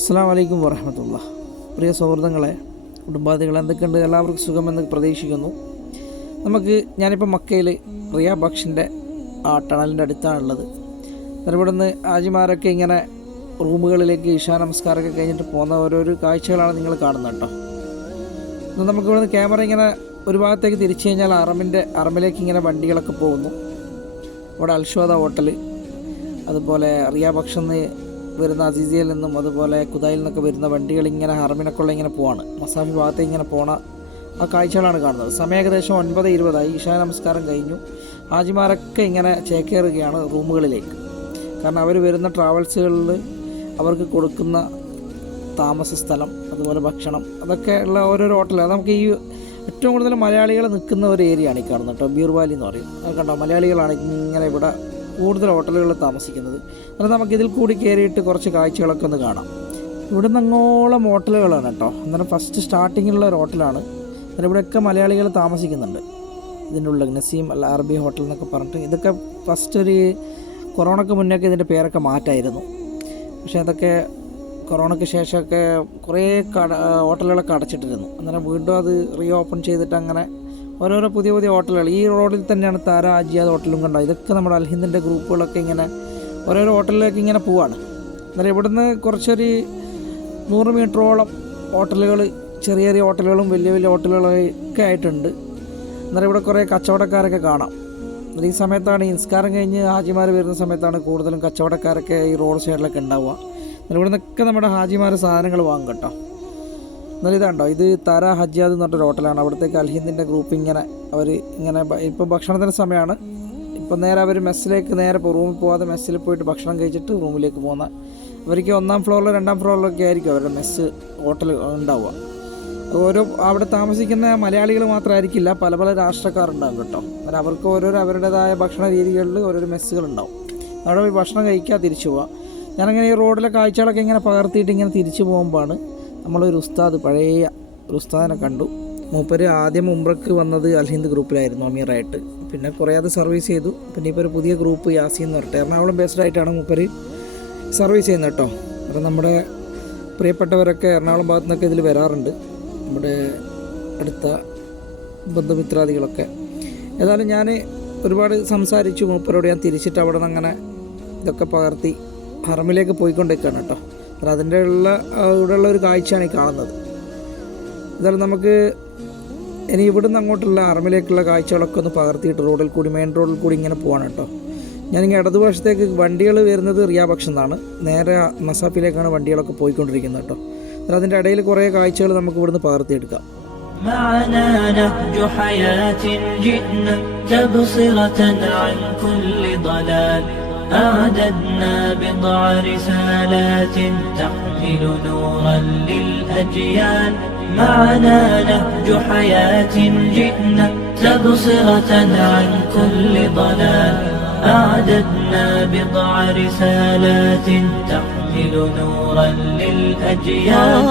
അസ്സാം വലൈക്കും വറഹമത്തുള്ള പ്രിയ സൗഹൃദങ്ങളെ കുടുംബാദികൾ എന്തൊക്കെയുണ്ട്? എല്ലാവർക്കും സുഖമെന്ന് പ്രതീക്ഷിക്കുന്നു. നമുക്ക് ഞാനിപ്പോൾ മക്കയിൽ റിയ ബക്ഷിന്റെ ആ ടണലിന്റെ അടുത്താണുള്ളത്. ഇവിടെ നിന്ന് ആജിമാരൊക്കെ ഇങ്ങനെ റൂമുകളിലേക്ക് ഇഷാ നമസ്കാരമൊക്കെ കഴിഞ്ഞിട്ട് പോകുന്ന ഓരോരോ കാഴ്ചകളാണ് നിങ്ങൾ കാണുന്നത് കേട്ടോ. ഇന്ന് നമുക്ക് ഇവിടുന്ന് ക്യാമറ ഇങ്ങനെ ഒരു ഭാഗത്തേക്ക് തിരിച്ചു കഴിഞ്ഞാൽ അറമിന്റെ അറമിലേക്ക് ഇങ്ങനെ വണ്ടികളൊക്കെ പോകുന്നു. ഇവിടെ അൽഷോദ ഹോട്ടൽ അതുപോലെ റിയ ഭക്ഷണം വരുന്ന അസീസിയയിൽ നിന്നും അതുപോലെ കുതായിൽ നിന്നൊക്കെ വരുന്ന വണ്ടികൾ ഇങ്ങനെ ഹറമിനൊക്കെയുള്ള ഇങ്ങനെ പോവാണ്. മസാഫി ഭാഗത്തേക്ക് ഇങ്ങനെ പോണ ആ കാഴ്ചകളാണ് കാണുന്നത്. സമയം ഏകദേശം ഒൻപത് ഇരുപതായി. ഇഷാ നമസ്കാരം കഴിഞ്ഞു. ഹാജിമാരൊക്കെ ഇങ്ങനെ ചേക്കേറുകയാണ് റൂമുകളിലേക്ക്. കാരണം അവർ വരുന്ന ട്രാവൽസുകളിൽ അവർക്ക് കൊടുക്കുന്ന താമസ സ്ഥലം അതുപോലെ ഭക്ഷണം അതൊക്കെ ഉള്ള ഓരോരോ ഹോട്ടലാണ് നമുക്ക് ഈ ഏറ്റവും കൂടുതൽ മലയാളികൾ നിൽക്കുന്ന ഒരു ഏരിയയാണ് ഈ കാണുന്നത് കേട്ടോ. ബീർവാലി എന്ന് പറയും. അത് കണ്ടോ? മലയാളികളാണ് ഇങ്ങനെ ഇവിടെ കൂടുതൽ ഹോട്ടലുകളിൽ താമസിക്കുന്നത്. എന്നാൽ നമുക്ക് ഇതിൽ കൂടി കയറിയിട്ട് കുറച്ച് കാഴ്ചകളൊക്കെ ഒന്ന് കാണാം. ഇവിടുന്ന് അങ്ങോളം ഹോട്ടലുകളാണ് കേട്ടോ. അന്നേരം ഫസ്റ്റ് സ്റ്റാർട്ടിങ്ങിലുള്ള ഒരു ഹോട്ടലാണ്. അന്നേരം ഇവിടെയൊക്കെ മലയാളികൾ താമസിക്കുന്നുണ്ട്. ഇതിന്റെ ഉള്ളിൽ നസീം അല്ല അറബി ഹോട്ടൽ എന്നൊക്കെ പറഞ്ഞിട്ട് ഇതൊക്കെ ഫസ്റ്റ് ഒരു കൊറോണയ്ക്ക് മുന്നേക്ക് ഇതിന്റെ പേരൊക്കെ മാറ്റായിരുന്നു. പക്ഷേ അതൊക്കെ കൊറോണയ്ക്ക് ശേഷമൊക്കെ കുറേ കട ഹോട്ടലുകളൊക്കെ അടച്ചിട്ടിരുന്നു. അന്നേരം വീണ്ടും അത് റീ ഓപ്പൺ ചെയ്തിട്ട് അങ്ങനെ ഓരോരോ പുതിയ പുതിയ ഹോട്ടലുകൾ. ഈ റോഡിൽ തന്നെയാണ് താര അജിയാദ് ഹോട്ടലും കണ്ടത്. ഇതൊക്കെ നമ്മുടെ അൽഹിന്ദിന്റെ ഗ്രൂപ്പുകളൊക്കെ ഇങ്ങനെ ഓരോരോ ഹോട്ടലിലേക്ക് ഇങ്ങനെ പോവാണ്. എന്നാലും ഇവിടുന്ന് കുറച്ചൊരു നൂറ് മീറ്ററോളം ഹോട്ടലുകൾ ചെറിയ ചെറിയ ഹോട്ടലുകളും വലിയ വലിയ ഹോട്ടലുകളൊക്കെ ആയിട്ടുണ്ട്. എന്നാലും ഇവിടെ കുറേ കച്ചവടക്കാരൊക്കെ കാണാം. ഈ സമയത്താണ് നിസ്കാരം കഴിഞ്ഞ് ഹാജിമാർ വരുന്ന സമയത്താണ് കൂടുതലും കച്ചവടക്കാരൊക്കെ ഈ റോഡ് സൈഡിലൊക്കെ ഉണ്ടാവുക. എന്നാലും ഇവിടെ നിന്നൊക്കെ നമ്മുടെ ഹാജിമാർ സാധനങ്ങൾ വാങ്ങും കേട്ടോ. എന്നാൽ ഇതാണ്ടോ? ഇത് താര ഹജ്ജാദ് എന്ന് പറഞ്ഞൊരു ഹോട്ടലാണ് അവിടുത്തേക്ക് അൽഹിന്ദിന്റെ ഗ്രൂപ്പ് ഇങ്ങനെ അവർ ഇങ്ങനെ ഇപ്പോൾ ഇപ്പം ഭക്ഷണത്തിന്റെ സമയമാണ് ഇപ്പോൾ നേരെ അവർ മെസ്സിലേക്ക് നേരെ റൂമിൽ പോകാതെ മെസ്സിൽ പോയിട്ട് ഭക്ഷണം കഴിച്ചിട്ട് റൂമിലേക്ക് പോകുന്ന അവർക്ക് ഒന്നാം ഫ്ലോറിലോ രണ്ടാം ഫ്ലോറിലൊക്കെ ആയിരിക്കും അവരുടെ മെസ്സ് ഹോട്ടൽ ഉണ്ടാവുക. ഓരോ അവിടെ താമസിക്കുന്ന മലയാളികൾ മാത്രമായിരിക്കില്ല പല പല രാഷ്ട്രക്കാരുണ്ടാകും കേട്ടോ. അന്നേരം അവർക്ക് ഓരോരോ അവരുടേതായ ഭക്ഷണ രീതികളിൽ ഓരോരോ മെസ്സുകളുണ്ടാവും അവിടെ പോയി ഭക്ഷണം കഴിക്കാൻ തിരിച്ചു പോവാം. ഞാനങ്ങനെ ഈ റോഡിലെ കാഴ്ചകളൊക്കെ ഇങ്ങനെ പകർത്തിയിട്ട് ഇങ്ങനെ തിരിച്ചു പോകുമ്പോഴാണ് നമ്മളൊരു ഉസ്താദ് പഴയ ഒരു ഉസ്താദിനെ കണ്ടു. മൂപ്പര് ആദ്യം ഉംറക്ക് വന്നത് അൽഹിന്ദ് ഗ്രൂപ്പിലായിരുന്നു അമീറായിട്ട്. പിന്നെ കുറേ അത് സർവീസ് ചെയ്തു. പിന്നെ ഇപ്പോൾ ഒരു പുതിയ ഗ്രൂപ്പ് യാസി എന്ന് പറഞ്ഞിട്ട് എറണാകുളം ബേസ്ഡ് ആയിട്ടാണ് മൂപ്പര് സർവീസ് ചെയ്യുന്നത് കേട്ടോ. അപ്പം നമ്മുടെ പ്രിയപ്പെട്ടവരൊക്കെ എറണാകുളം ഭാഗത്തു നിന്നൊക്കെ ഇതിൽ വരാറുണ്ട്. നമ്മുടെ അടുത്ത ബന്ധുമിത്രാദികളൊക്കെ. ഏതായാലും ഞാൻ ഒരുപാട് സംസാരിച്ചു. മൂപ്പരോട് ഞാൻ തിരിച്ചിട്ട് അവിടെ നിന്ന് അങ്ങനെ ഇതൊക്കെ പകർത്തി ഹറമിലേക്ക് പോയിക്കൊണ്ടിരിക്കുകയാണ് കേട്ടോ. അപ്പോൾ അതിൻ്റെ ഉള്ള ഇവിടെയുള്ള ഒരു കാഴ്ചയാണ് ഈ കാണുന്നത് എന്തായാലും നമുക്ക് ഇനി ഇവിടുന്ന് അങ്ങോട്ടുള്ള അറമിലേക്കുള്ള കാഴ്ചകളൊക്കെ ഒന്ന് പകർത്തിയിട്ട് റോഡിൽ കൂടി മെയിൻ റോഡിൽ കൂടി ഇങ്ങനെ പോവാണ് കേട്ടോ ഞാനിങ്ങനെ ഇടതുവശത്തേക്ക് വണ്ടികൾ വരുന്നത് റിയാബക്ഷൻ എന്നാണ് നേരെ മസാഫിലേക്കാണ് വണ്ടികളൊക്കെ പോയിക്കൊണ്ടിരിക്കുന്നത് കേട്ടോ എന്നാൽ അതിൻ്റെ ഇടയിൽ കുറേ കാഴ്ചകൾ നമുക്ക് ഇവിടുന്ന് പകർത്തിയെടുക്കാം معنا نهج حياة جئنا تبصرة عن كل ضلال أعددنا بضع رسالات تحمل نورا للأجيال. معنا نهج حياة جئنا تبصرة عن كل ضلال. أعددنا بضع رسالات تحمل نورا للأجيال.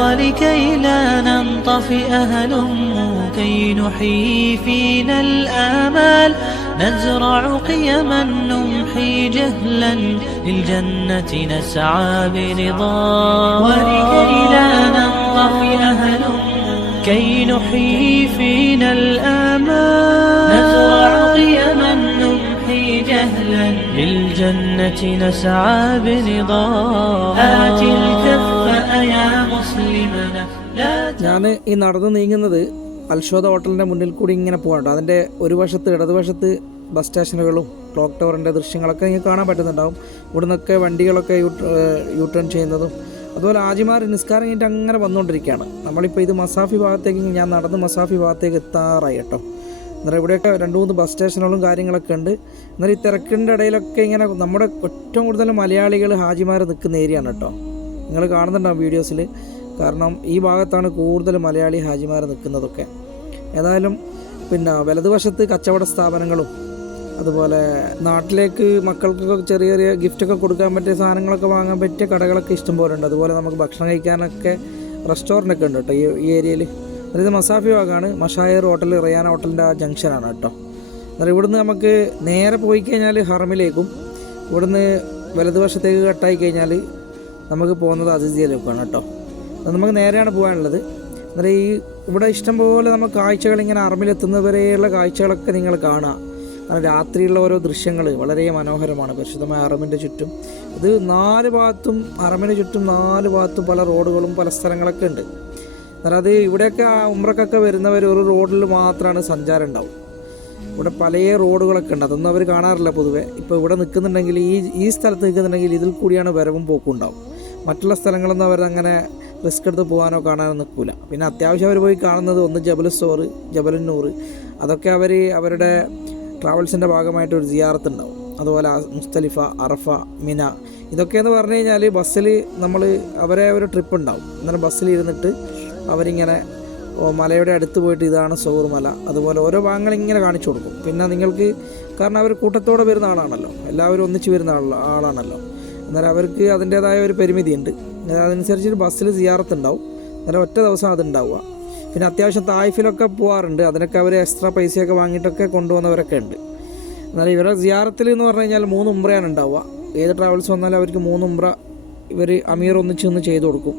ولكي لا ننطفئ هلم كي نحيي فينا الآمال. نزرع قيما نمحي جهلا للجنة نسعى برضا ولكي لا ننطفئ هلم كي نحيي فينا الآمال نزرع قيما نمحي جهلا للجنة نسعى برضا آت الكف يا مسلمنا لا ഞാൻ ഈ നടന്ന് നീങ്ങുന്നത് അൽഷോദ ഹോട്ടലിന്റെ മുന്നിൽ കൂടി ഇങ്ങനെ പോകട്ടോ അതിന്റെ ഒരു വശത്ത് ഇടതുവശത്ത് ബസ് സ്റ്റേഷനുകളും ക്ലോക്ക് ടവറിന്റെ ദൃശ്യങ്ങളൊക്കെ നിങ്ങൾക്ക് കാണാൻ പറ്റുന്നുണ്ടാവും. ഇവിടെ നിന്നൊക്കെ വണ്ടികളൊക്കെ യൂ ടേൺ ചെയ്യുന്നതും. അതുപോലെ ആജിമാർ നിസ്കാരം കഴിഞ്ഞിട്ട് അങ്ങനെ വന്നുകൊണ്ടിരിക്കുകയാണ്. നമ്മളിപ്പോൾ ഇത് മസാഫി ഭാഗത്തേക്ക് ഞാൻ നടന്ന് മസാഫി ഭാഗത്തേക്ക് എത്താറായി കേട്ടോ. എന്നാൽ ഇവിടെയൊക്കെ രണ്ട് മൂന്ന് ബസ് സ്റ്റേഷനുകളും കാര്യങ്ങളൊക്കെ ഉണ്ട്. എന്നാൽ ഈ തിരക്കിന്റെ ഇടയിലൊക്കെ ഇങ്ങനെ നമ്മുടെ ഏറ്റവും കൂടുതൽ മലയാളികൾ ഹാജിമാർ നിൽക്കുന്ന ഏരിയയാണ് കേട്ടോ. നിങ്ങൾ കാണുന്നുണ്ടാവും വീഡിയോസിൽ കാരണം ഈ ഭാഗത്താണ് കൂടുതൽ മലയാളി ഹാജിമാർ നിൽക്കുന്നതൊക്കെ. ഏതായാലും പിന്നെ വലതുവശത്ത് കച്ചവട സ്ഥാപനങ്ങളും അതുപോലെ നാട്ടിലേക്ക് മക്കൾക്കൊക്കെ ചെറിയ ചെറിയ ഗിഫ്റ്റൊക്കെ കൊടുക്കാൻ പറ്റിയ സാധനങ്ങളൊക്കെ വാങ്ങാൻ പറ്റിയ കടകളൊക്കെ ഇഷ്ടം പോലെ ഉണ്ട് അതുപോലെ നമുക്ക് ഭക്ഷണം കഴിക്കാനൊക്കെ റെസ്റ്റോറന്റ് ഒക്കെ ഉണ്ട് കേട്ടോ ഈ ഈ ഏരിയയിൽ അതായത് മസാഫി ഭാഗമാണ് മഷായർ ഹോട്ടൽ റിയാന ഹോട്ടലിന്റെ ആ ജംഗ്ഷനാണ് കേട്ടോ. അന്നേരം ഇവിടുന്ന് നമുക്ക് നേരെ പോയി കഴിഞ്ഞാൽ ഹറമിലേക്കും ഇവിടുന്ന് വലതുവശത്തേക്ക് കട്ടായി കഴിഞ്ഞാൽ നമുക്ക് പോകുന്നത് അസിസിയിലേക്കാണ് കേട്ടോ. നമുക്ക് നേരെയാണ് പോകാനുള്ളത്. അന്നേരം ഈ ഇവിടെ ഇഷ്ടംപോലെ നമുക്ക് കാഴ്ചകൾ ഇങ്ങനെ അറമിലെത്തുന്നവരെയുള്ള കാഴ്ചകളൊക്കെ നിങ്ങൾ കാണുക. കാരണം രാത്രിയുള്ള ഓരോ ദൃശ്യങ്ങൾ വളരെ മനോഹരമാണ്. പരിശുദ്ധമായ അറമിന്റെ ചുറ്റും. ഇത് നാല് ഭാഗത്തും അറമിന് ചുറ്റും നാല് ഭാഗത്തും പല റോഡുകളും പല സ്ഥലങ്ങളൊക്കെ ഉണ്ട്. എന്നാൽ അത് ഇവിടെയൊക്കെ ഉമ്രക്കൊക്കെ വരുന്നവർ ഒരു റോഡിൽ മാത്രമാണ് സഞ്ചാരം ഉണ്ടാവും ഇവിടെ പല റോഡുകളൊക്കെ ഉണ്ട്. അതൊന്നും അവർ കാണാറില്ല പൊതുവേ. ഇപ്പോൾ ഇവിടെ നിൽക്കുന്നുണ്ടെങ്കിൽ ഈ ഈ സ്ഥലത്ത് നിൽക്കുന്നുണ്ടെങ്കിൽ ഇതിൽ കൂടിയാണ് വരവും പോക്കും ഉണ്ടാവും മറ്റുള്ള സ്ഥലങ്ങളൊന്നും അവർ അങ്ങനെ റിസ്ക് എടുത്ത് പോകാനോ കാണാനോ നിൽക്കില്ല പിന്നെ അത്യാവശ്യം അവർ പോയി കാണുന്നത് ഒന്ന് ജബൽ സ്റ്റോറ് നൂറ് അതൊക്കെ അവർ അവരുടെ ട്രാവൽസിന്റെ ഭാഗമായിട്ട് ഒരു ജിയാറത്ത് ഉണ്ടാവും. അതുപോലെ മുസ്തലിഫ അറഫ മിന. ഇതൊക്കെയെന്ന് പറഞ്ഞു കഴിഞ്ഞാൽ ബസ്സിൽ നമ്മൾ അവരെ ഒരു ട്രിപ്പ് ഉണ്ടാവും. അന്നേരം ബസ്സിൽ ഇരുന്നിട്ട് അവരിങ്ങനെ മലയുടെ അടുത്ത് പോയിട്ട് ഇതാണ് സൗർ മല. അതുപോലെ ഓരോ ഭാഗങ്ങൾ ഇങ്ങനെ കാണിച്ചു കൊടുക്കും. പിന്നെ നിങ്ങൾക്ക് കാരണം അവർ കൂട്ടത്തോടെ വരുന്ന ആളാണല്ലോ. എല്ലാവരും ഒന്നിച്ച് വരുന്ന ആളാണല്ലോ. എന്നാൽ അവർക്ക് അതിന്റേതായ ഒരു പരിമിതിയുണ്ട്. അതനുസരിച്ച് ഒരു ബസ്സിൽ സിയാറത്ത് ഉണ്ടാവും. അന്നേരം ഒറ്റ ദിവസം അതുണ്ടാവുക പിന്നെ അത്യാവശ്യം തായ്ഫിലൊക്കെ പോകാറുണ്ട് അതിനൊക്കെ അവർ എക്സ്ട്രാ പൈസയൊക്കെ വാങ്ങിയിട്ടൊക്കെ കൊണ്ടുപോകുന്നവരൊക്കെ ഉണ്ട്. എന്നാൽ ഇവരുടെ സിയാറത്തിൽ എന്ന് പറഞ്ഞു കഴിഞ്ഞാൽ മൂന്ന് ഉംറയാണ് ഉണ്ടാവുക. ഏത് ട്രാവൽസ് വന്നാലും അവർക്ക് മൂന്ന് ഉംറ ഇവർ അമീർ ഒന്നിച്ച് നിന്ന് ചെയ്തു കൊടുക്കും.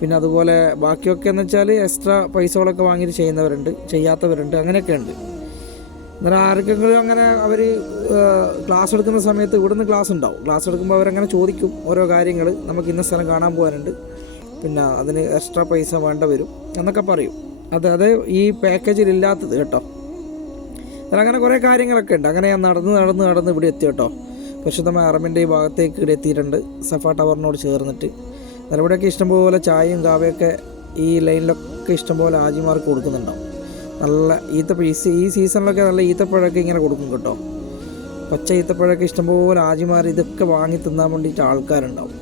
പിന്നെ അതുപോലെ ബാക്കിയൊക്കെ എന്ന് വെച്ചാൽ എക്സ്ട്രാ പൈസകളൊക്കെ വാങ്ങിയിട്ട് ചെയ്യുന്നവരുണ്ട്. ചെയ്യാത്തവരുണ്ട്. അങ്ങനെയൊക്കെ ഉണ്ട്. അന്നേരം ആർക്കെങ്കിലും അങ്ങനെ അവർ ക്ലാസ് എടുക്കുന്ന സമയത്ത് ഇവിടുന്ന് ക്ലാസ് ഉണ്ടാവും. ക്ലാസ് എടുക്കുമ്പോൾ അവരങ്ങനെ ചോദിക്കും ഓരോ കാര്യങ്ങൾ നമുക്ക് ഇന്ന സ്ഥലം കാണാൻ പോകാനുണ്ട്. പിന്നെ അതിന് എക്സ്ട്രാ പൈസ വേണ്ട വരും എന്നൊക്കെ പറയും. അത് അത് ഈ പാക്കേജിൽ ഇല്ലാത്തത് കേട്ടോ. അതിൽ അങ്ങനെ കുറേ കാര്യങ്ങളൊക്കെ ഉണ്ട്. അങ്ങനെ ഞാൻ നടന്ന് നടന്ന് നടന്ന് ഇവിടെ എത്തി കേട്ടോ. പരിശുദ്ധമായ അറമിന്റെ ഈ ഭാഗത്തേക്ക് ഇവിടെ എത്തിയിട്ടുണ്ട്. സഫ ടവറിനോട് ചേർന്നിട്ട്. അതിലൂടെയൊക്കെ ഇഷ്ടംപോലെ ചായയും കാവയൊക്കെ ഈ ലൈനിലൊക്കെ ഇഷ്ടംപോലെ ആജിമാർക്ക് കൊടുക്കുന്നുണ്ടാവും. നല്ല ഈത്തപ്പഴ. ഈ ഈ സീസണിലൊക്കെ നല്ല ഈത്തപ്പഴമൊക്കെ ഇങ്ങനെ കൊടുക്കും കേട്ടോ. പച്ച ഈത്തപ്പഴമൊക്കെ ഇഷ്ടംപോലെ ആജിമാർ ഇതൊക്കെ വാങ്ങി തിന്നാൻ വേണ്ടിയിട്ട് ആൾക്കാരുണ്ടാവും.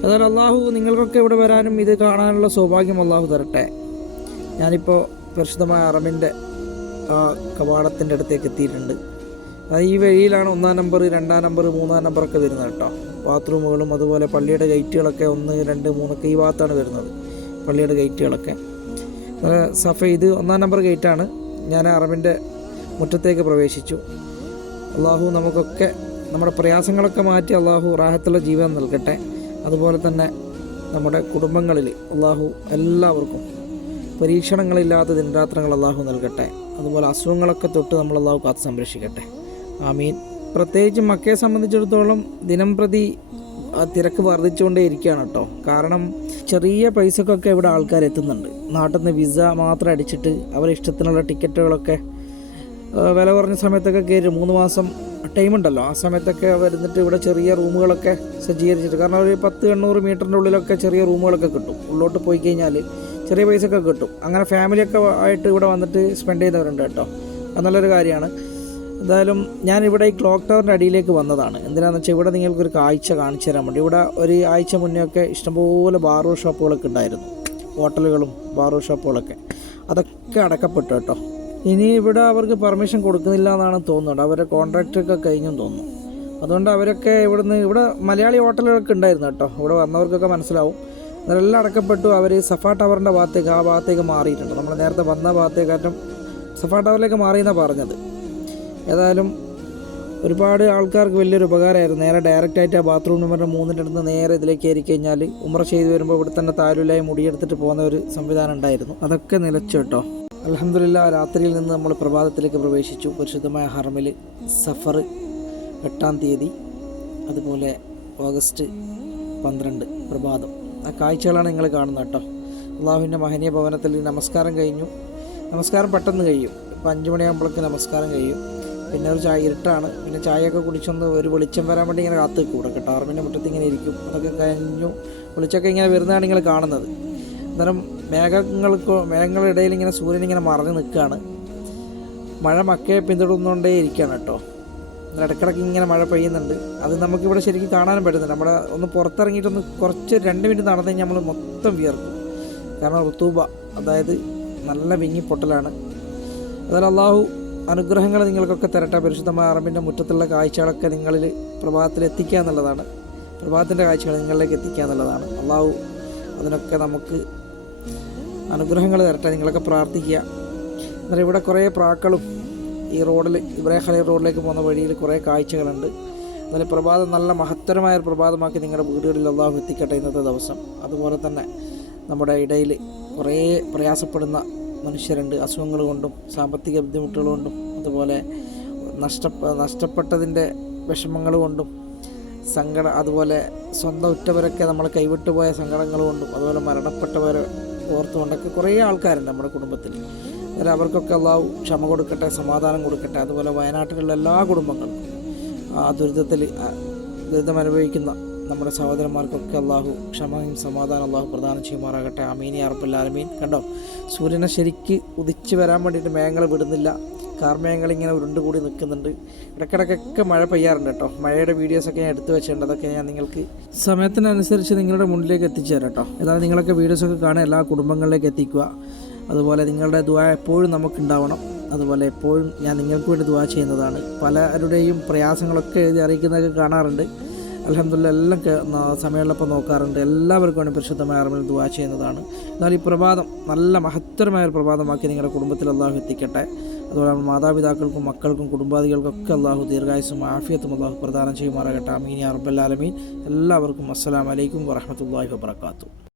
അതായത് അള്ളാഹു നിങ്ങൾക്കൊക്കെ ഇവിടെ വരാനും ഇത് കാണാനുള്ള സൗഭാഗ്യം അള്ളാഹു തരട്ടെ. ഞാനിപ്പോൾ പരിശുദ്ധമായ അറമിന്റെ ആ കവാടത്തിന്റെ അടുത്തേക്ക് എത്തിയിട്ടുണ്ട്. അത് ഈ വഴിയിലാണ് ഒന്നാം നമ്പർ രണ്ടാം നമ്പർ മൂന്നാം നമ്പറൊക്കെ വരുന്നത് കേട്ടോ. ബാത്റൂമുകളും അതുപോലെ പള്ളിയുടെ ഗേറ്റുകളൊക്കെ ഒന്ന് രണ്ട് മൂന്നൊക്കെ ഈ ഭാഗത്താണ് വരുന്നത്. പള്ളിയുടെ ഗേറ്റുകളൊക്കെ. സഫ ഇത് ഒന്നാം നമ്പർ ഗേറ്റാണ്. ഞാൻ അറബിന്റെ മുറ്റത്തേക്ക് പ്രവേശിച്ചു. അള്ളാഹു നമുക്കൊക്കെ നമ്മുടെ പ്രയാസങ്ങളൊക്കെ മാറ്റി അള്ളാഹു റാഹത്തുള്ള ജീവിതം നൽകട്ടെ. അതുപോലെ തന്നെ നമ്മുടെ കുടുംബങ്ങളിൽ അള്ളാഹു എല്ലാവർക്കും പരീക്ഷണങ്ങളില്ലാത്ത ദിനരാത്രങ്ങൾ അള്ളാഹു നൽകട്ടെ. അതുപോലെ അസുഖങ്ങളൊക്കെ തൊട്ട് നമ്മൾ അള്ളാഹു കാത്ത് സംരക്ഷിക്കട്ടെ. ആമീൻ. പ്രത്യേകിച്ച് മക്കയെ സംബന്ധിച്ചിടത്തോളം ദിനം പ്രതി തിരക്ക് വർദ്ധിച്ചുകൊണ്ടേ ഇരിക്കുകയാണ് കേട്ടോ. കാരണം ചെറിയ പൈസക്കൊക്കെ ഇവിടെ ആൾക്കാർ എത്തുന്നുണ്ട് നാട്ടിൽ നിന്ന് വിസ മാത്രം അടിച്ചിട്ട് അവരെ ഇഷ്ടത്തിനുള്ള ടിക്കറ്റുകളൊക്കെ വില കുറഞ്ഞ സമയത്തൊക്കെ കയറി മൂന്ന് മാസം ടൈം ഉണ്ടല്ലോ. ആ സമയത്തൊക്കെ വരുന്നിട്ട് ഇവിടെ ചെറിയ റൂമുകളൊക്കെ സജ്ജീകരിച്ചിട്ട് കാരണം ഒരു പത്ത് എണ്ണൂറ് മീറ്ററിന്റെ ഉള്ളിലൊക്കെ ചെറിയ റൂമുകളൊക്കെ കിട്ടും. ഉള്ളോട്ട് പോയി കഴിഞ്ഞാൽ ചെറിയ പൈസയൊക്കെ കിട്ടും. അങ്ങനെ ഫാമിലിയൊക്കെ ആയിട്ട് ഇവിടെ വന്നിട്ട് സ്പെൻഡ് ചെയ്യുന്നവരുണ്ട് കേട്ടോ. അത് നല്ലൊരു കാര്യമാണ്. എന്തായാലും ഞാൻ ഇവിടെ ഈ ക്ലോക്ക് ടവറിന്റെ അടിയിലേക്ക് വന്നതാണ്. എന്തിനാണെന്ന് വെച്ചാൽ ഇവിടെ നിങ്ങൾക്കൊരു കാഴ്ച കാണിച്ചു തരാൻ വേണ്ടി. ഇവിടെ ഒരു ആഴ്ച മുന്നേ ഒക്കെ ഇഷ്ടംപോലെ ബാറോ ഷോപ്പുകളൊക്കെ ഉണ്ടായിരുന്നു. ഹോട്ടലുകളും ബാറോ ഷോപ്പുകളൊക്കെ. അതൊക്കെ അടക്കപ്പെട്ടു കേട്ടോ. ഇനി ഇവിടെ അവർക്ക് പെർമിഷൻ കൊടുക്കുന്നില്ല എന്നാണ് തോന്നുന്നത്. അവരുടെ കോൺട്രാക്റ്റൊക്കെ കഴിഞ്ഞും തോന്നുന്നു. അതുകൊണ്ട് അവരൊക്കെ ഇവിടുന്ന് ഇവിടെ മലയാളി ഹോട്ടലുകളൊക്കെ ഉണ്ടായിരുന്നു കേട്ടോ. ഇവിടെ വന്നവർക്കൊക്കെ മനസ്സിലാവും. അതെല്ലാം അടക്കപ്പെട്ടു. അവർ സഫ ടവറിന്റെ ഭാഗത്തേക്ക് ആ ഭാഗത്തേക്ക് മാറിയിട്ടുണ്ട്. നമ്മൾ നേരത്തെ വന്ന ഭാഗത്തേക്കാറ്റം സഫ ടവറിലേക്ക് മാറിയെന്നാണ് പറഞ്ഞത്. ഏതായാലും ഒരുപാട് ആൾക്കാർക്ക് വലിയൊരു ഉപകാരമായിരുന്നു. നേരെ ഡയറക്റ്റ് ആയിട്ട് ആ ബാത്റൂം നമ്പറിന്റെ മൂന്നിന്റെ അടുത്ത് നേരെ ഇതിലേക്ക് കയറി കഴിഞ്ഞാൽ ഉമ്ര ചെയ്ത് വരുമ്പോൾ ഇവിടെ തന്നെ താലൂലായി മുടിയെടുത്തിട്ട് പോകുന്ന ഒരു സംവിധാനം ഉണ്ടായിരുന്നു. അതൊക്കെ നിലച്ചു കേട്ടോ. അലഹമില്ല രാത്രിയിൽ നിന്ന് നമ്മൾ പ്രഭാതത്തിലേക്ക് പ്രവേശിച്ചു. പരിശുദ്ധമായ ഹർമിൽ സഫർ എട്ടാം തീയതി അതുപോലെ ഓഗസ്റ്റ് പന്ത്രണ്ട് പ്രഭാതം. ആ കാഴ്ചകളാണ് നിങ്ങൾ കാണുന്നത് കേട്ടോ. അള്ളാഹുവിന്റെ മഹനീയ ഭവനത്തിൽ നമസ്കാരം കഴിഞ്ഞു. നമസ്കാരം പെട്ടെന്ന് കഴിയും. ഇപ്പം അഞ്ച് മണിയാകുമ്പോഴേക്ക് നമസ്കാരം കഴിയും. പിന്നെ ഒരു ചായ ഇരുട്ടാണ്. പിന്നെ ചായയൊക്കെ കുടിച്ചൊന്ന് ഒരു വെളിച്ചം വരാൻ വേണ്ടി ഇങ്ങനെ കാത്തു കൂടെ ഇവിടെ ആർമിന്റെ മുറ്റത്ത് ഇങ്ങനെ ഇരിക്കും. അതൊക്കെ കഴിഞ്ഞു. വെളിച്ചമൊക്കെ ഇങ്ങനെ വരുന്നതാണ് നിങ്ങൾ കാണുന്നത്. അന്നേരം മേഘങ്ങൾക്ക് മേഘങ്ങളുടെ ഇടയിൽ ഇങ്ങനെ സൂര്യൻ ഇങ്ങനെ മറഞ്ഞു നിൽക്കുകയാണ്. മഴ മക്കയെ പിന്തുടർന്നുകൊണ്ടേ ഇരിക്കുകയാണ് കേട്ടോ. ഇടയ്ക്കിടയ്ക്ക് ഇങ്ങനെ മഴ പെയ്യുന്നുണ്ട്. അത് നമുക്കിവിടെ ശരിക്കും കാണാനും പറ്റുന്നില്ല. നമ്മുടെ ഒന്ന് പുറത്തിറങ്ങിയിട്ടൊന്ന് കുറച്ച് രണ്ട് മിനിറ്റ് നടന്നു കഴിഞ്ഞാൽ നമ്മൾ മൊത്തം വിയർക്കും. കാരണം ഋതൂബ അതായത് നല്ല വിങ്ങിപ്പൊട്ടലാണ്. അതുപോലെ അള്ളാഹു അനുഗ്രഹങ്ങൾ നിങ്ങൾക്കൊക്കെ തരട്ടെ. പരിശുദ്ധമായ അറബിന്റെ മുറ്റത്തുള്ള കാഴ്ചകളൊക്കെ നിങ്ങളിൽ പ്രഭാതത്തിൽ എത്തിക്കുക എന്നുള്ളതാണ്. പ്രഭാതത്തിന്റെ കാഴ്ചകൾ നിങ്ങളിലേക്ക് എത്തിക്കുക എന്നുള്ളതാണ്. അള്ളാഹു അതിനൊക്കെ നമുക്ക് അനുഗ്രഹങ്ങൾ തരട്ടെ നിങ്ങളൊക്കെ പ്രാർത്ഥിക്കുക. എന്നാൽ ഇവിടെ കുറേ പ്രാക്കളും ഈ റോഡിൽ ഇബ്രാഹിം ഖലീൽ റോഡിലേക്ക് പോകുന്ന വഴിയിൽ കുറേ കാഴ്ചകളുണ്ട്. എന്നാലും പ്രഭാതം നല്ല മഹത്തരമായ ഒരു പ്രഭാതമാക്കി നിങ്ങളുടെ വീടുകളിൽ അള്ളാഹു എത്തിക്കട്ടെ ഇന്നത്തെ ദിവസം. അതുപോലെ തന്നെ നമ്മുടെ ഇടയിൽ കുറേ പ്രയാസപ്പെടുന്ന മനുഷ്യരുണ്ട്. അസുഖങ്ങൾ കൊണ്ടും സാമ്പത്തിക ബുദ്ധിമുട്ടുകൾ കൊണ്ടും അതുപോലെ നഷ്ട നഷ്ടപ്പെട്ടതിന്റെ വിഷമങ്ങൾ കൊണ്ടും സങ്കടം അതുപോലെ സ്വന്തം ഉറ്റവരൊക്കെ നമ്മൾ കൈവിട്ടു പോയ സങ്കടങ്ങൾ കൊണ്ടും അതുപോലെ മരണപ്പെട്ടവരെ ഓർത്തുകൊണ്ടൊക്കെ കുറേ ആൾക്കാരുണ്ട് നമ്മുടെ കുടുംബത്തിൽ. അന്നേരം അവർക്കൊക്കെ അള്ളാഹു ക്ഷമ കൊടുക്കട്ടെ സമാധാനം കൊടുക്കട്ടെ അതുപോലെ വയനാട്ടിലുള്ള എല്ലാ കുടുംബങ്ങൾക്കും ആ ദുരിതത്തിൽ ദുരിതം അനുഭവിക്കുന്ന നമ്മുടെ സഹോദരന്മാർക്കൊക്കെ അള്ളാഹു ക്ഷമയും സമാധാനം അള്ളാഹു പ്രദാനം ചെയ്യുമാറാകട്ടെ. അമീനി അറബുല്ലാലമീൻ കണ്ടോ? സൂര്യനെ ശരിക്ക് ഉദിച്ച് വരാൻ വേണ്ടിയിട്ട് മേഘങ്ങൾ വിടുന്നില്ല. കാർമേഘങ്ങൾ ഇങ്ങനെ ഉരുണ്ട് കൂടി നിൽക്കുന്നുണ്ട്. ഇടയ്ക്കിടയ്ക്കൊക്കെ മഴ പെയ്യാറുണ്ട് കേട്ടോ. മഴയുടെ വീഡിയോസൊക്കെ ഞാൻ എടുത്തു വെച്ചിട്ടുണ്ട്. അതൊക്കെ ഞാൻ നിങ്ങൾക്ക് സമയത്തിനനുസരിച്ച് നിങ്ങളുടെ മുന്നിലേക്ക് എത്തിച്ചു തരാം കേട്ടോ. എന്നാലും നിങ്ങളൊക്കെ വീഡിയോസൊക്കെ കാണാൻ എല്ലാ കുടുംബങ്ങളിലേക്ക് എത്തിക്കുക. അതുപോലെ നിങ്ങളുടെ ദുആ എപ്പോഴും നമുക്കുണ്ടാവണം. അതുപോലെ എപ്പോഴും ഞാൻ നിങ്ങൾക്ക് വേണ്ടി ദുആ ചെയ്യുന്നതാണ്. പലരുടെയും പ്രയാസങ്ങളൊക്കെ എഴുതി അറിയിക്കുന്നതൊക്കെ കാണാറുണ്ട്. അലഹമില്ല എല്ലാം സമയമുള്ളപ്പോൾ നോക്കാറുണ്ട്. എല്ലാവർക്കും വേണ്ടി പരിശുദ്ധമായ അറിവിൽ ദുആ ചെയ്യുന്നതാണ്. എന്നാൽ ഈ പ്രഭാതം നല്ല മഹത്തരമായ ഒരു പ്രഭാതമാക്കി നിങ്ങളുടെ കുടുംബത്തിൽ അള്ളാഹു എത്തിക്കട്ടെ. അതുപോലെ മാതാപിതാക്കൾക്കും മക്കൾക്കും കുടുംബാദികൾക്കൊക്കെ അള്ളാഹു ദീർഘായുസും ആഫിയത്തും അള്ളാഹു പ്രദാനം ചെയ്യുമാറാകട്ടെ. അമീനി അറബല്ലാലമീൻ എല്ലാവർക്കും അസ്സലാമലൈക്കും വറഹമത്തല്ലാഹി വബർക്കാത്തു